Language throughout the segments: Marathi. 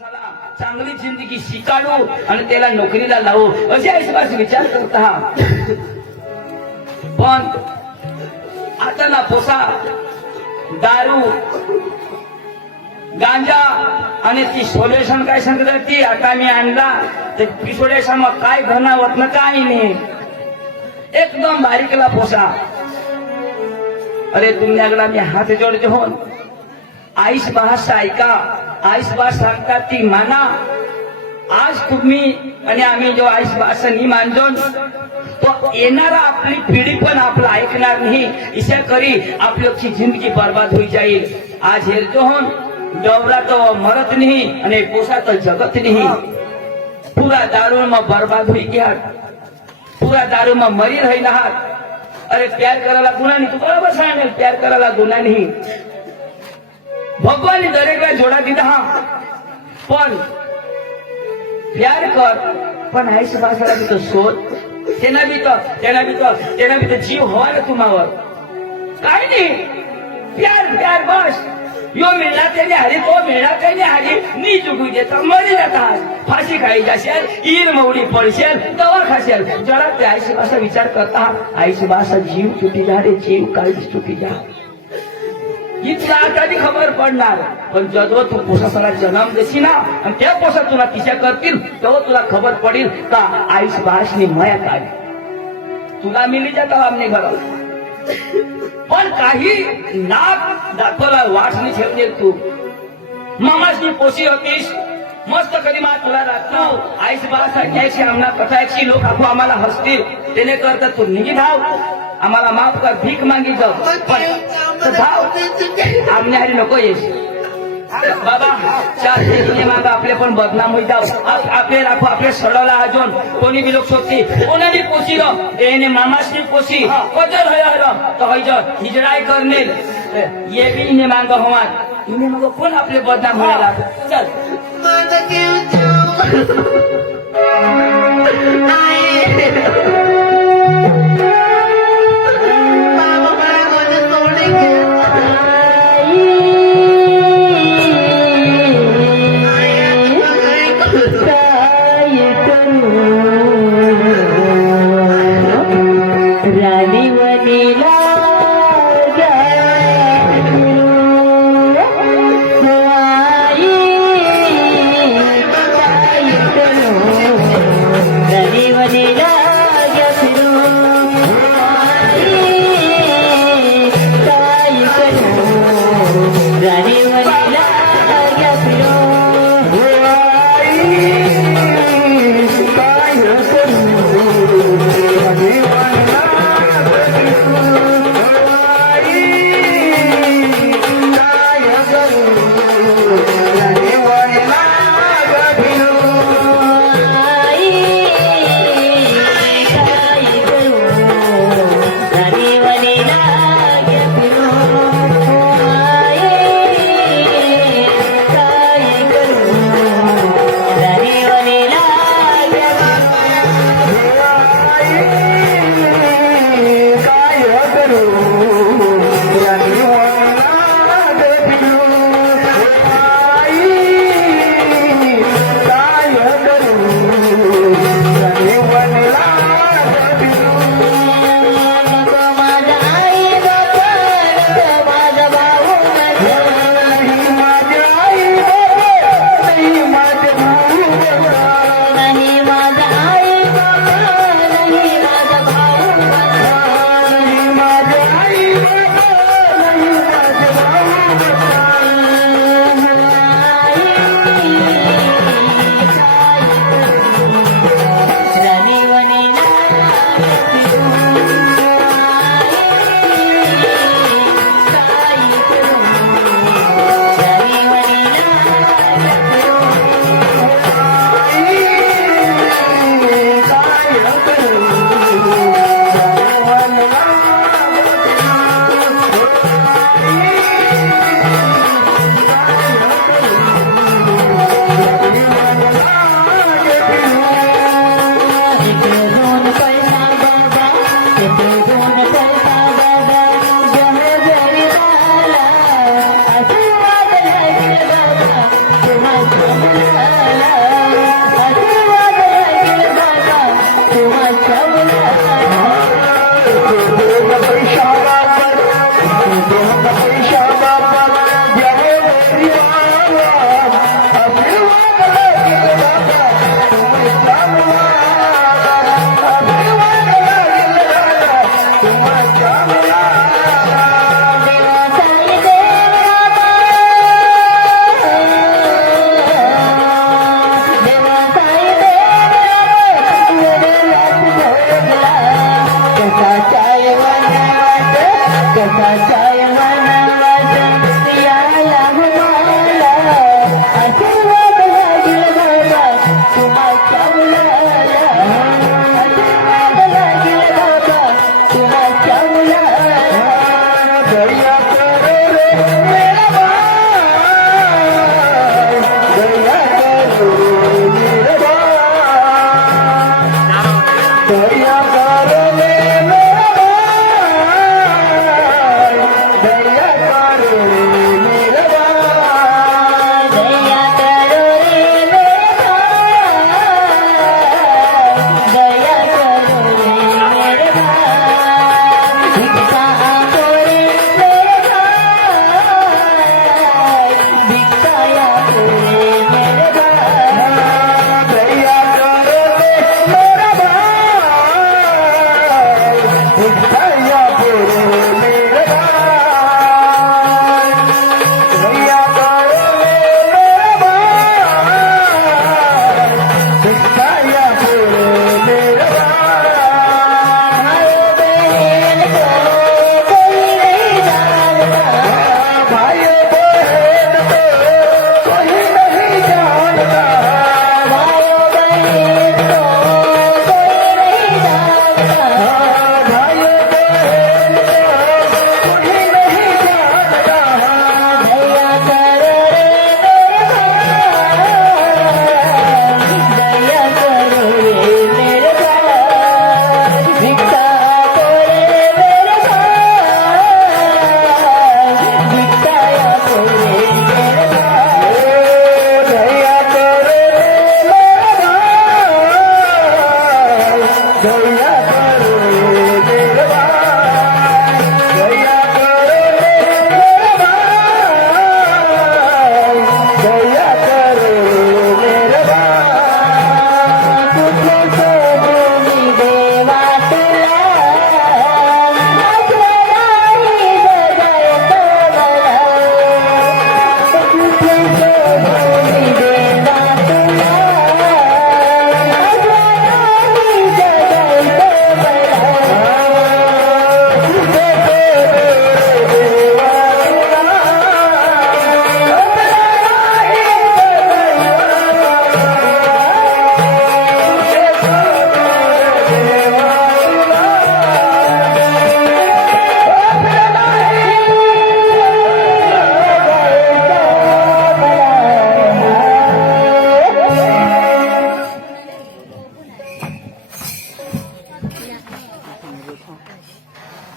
चांगली जिंदगी शिकाडू आणि त्याला नोकरीला लावू असे आईसबास विचार करता. पण आता ना पोसा दारू गांजा आणि ती सोल्युशन काय सांगत ती आता मी आणला तर पिसोड्याशा मग काय घनावत ना काही नाही एकदम बारीकला पोसा. अरे तुमच्याकडे मी हात जोडते हो आईस भाषा ऐका आईस भाषा सांगतात ती माना. आज तुम्ही आणि आम्ही जो आईस भाषा नाही मानतो तो येणारा आपली पिढी पण आपलं ऐकणार नाही. इशा करी आपली जिंदगी बर्बाद होई जाईल. आज हेरतो होन डवरा तो मरत नाही आणि पोसा तो जगत नाही. पूरा दारू में बर्बाद हुई गया पूरा दारू में मरी रही ना. अरे प्यार करायला गुन्हा नाही. तू बरोबर सांगेल प्यार करायला गुन्हा नाही. भगवान दरेकला जोडा दिला हा पण प्यार कर पण आईस भाषाला बी तो शोध त्यांना बी तो जीव हवा ना तुम्हावर काय नाही. प्यार प्यार बस यो मिळला त्याने हरी तो मिळला त्याने हरी नी चुकू देता मरी जातात फाशी खाई जाशेल ईर मौडी पडशेल दवा खाशेल. जरा ते आईस भाषा विचार करता आईस भाषा जीव तुटी जा रे जीव काळजी तुटी जा ही तुला आता खबर पडणार. पण जेव्हा तू पोसाला जन्म देशी ना आणि त्या पोसा तुला तिच्या करतील तेव्हा तुला खबर पडेल का आईस भाषनी मया काय तुला मिली जाता आमने घर. पण काही नाक दाखवला वाटणी ठेवणे तू मामाची पोशी होतीस मस्त कधी मा तुला राखतो आईस भाषा घ्यायची आम्हाला कथायची लोक आपू आम्हाला हसतील त्याने करता तू निघी धाव आम्हाला माफ कर भीक मागी जाऊ पण धाव आमने हरी नको येस बाबा चार देखील मागा आपले पण बदनाम होई जाऊ. आपले राखो आपले सडवला अजून कोणी बी लोक शोधते कोणाने पोसी रे मामासनी पोसी कजर तो हिजडाय करणे ये बी इने मांग होवान इने मग कोण आपले बदनाम व्हायला. चल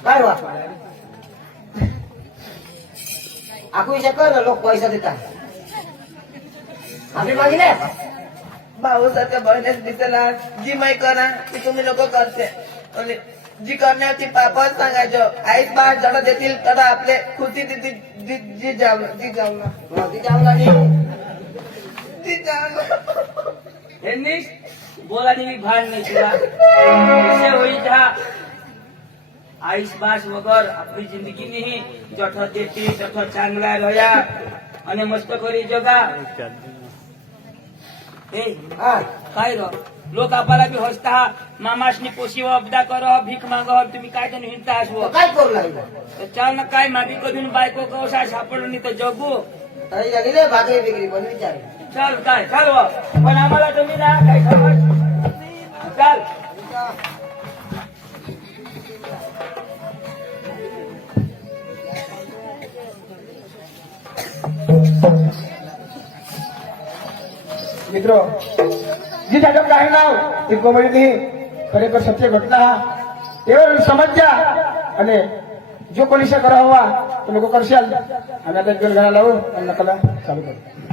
काय वा आखू विचार कर लोक पैसा देतात आम्ही मागितले भाऊसारख्या बहिणीच दिसला जी मै करा ती तुम्ही लोक करते आणि जी करण्याची पापच सांगायचं आईच बाहेर जड देतील तर आपले खुशी जी जावला ती जाऊन ती जावला यांनी बोलाने भी भान नहीं तुला ऐसे हुई था आईस बास वगर आपली जिंदगी नहीं जठ देती तठ चांगला रहा आणि मस्त करी जगा ए हा काय रो लोक आपल्याला बी हसता मामासनी पोशीव अबदा करो भीक मागो तुम्ही काय तर हिंडता असो काय करू लागला तर चाल ना काय मागी कधून बायको कवसा सापडलो नाही तर जगू तरी लागले भाकरी बिक्री पण विचार चाल काय चाल वा. पण आम्हाला तुम्ही ना काय समज चाल મિત્રો जी जाटक आहे नाव એ કોમેડી ખરેખર સત્ય ઘટના એવો સમજ્યા અને જો પોલીસે કરવા હોવા તો લોકો કરશે અને આ ઘણા લાવો અને નકલા ચાલુ કરો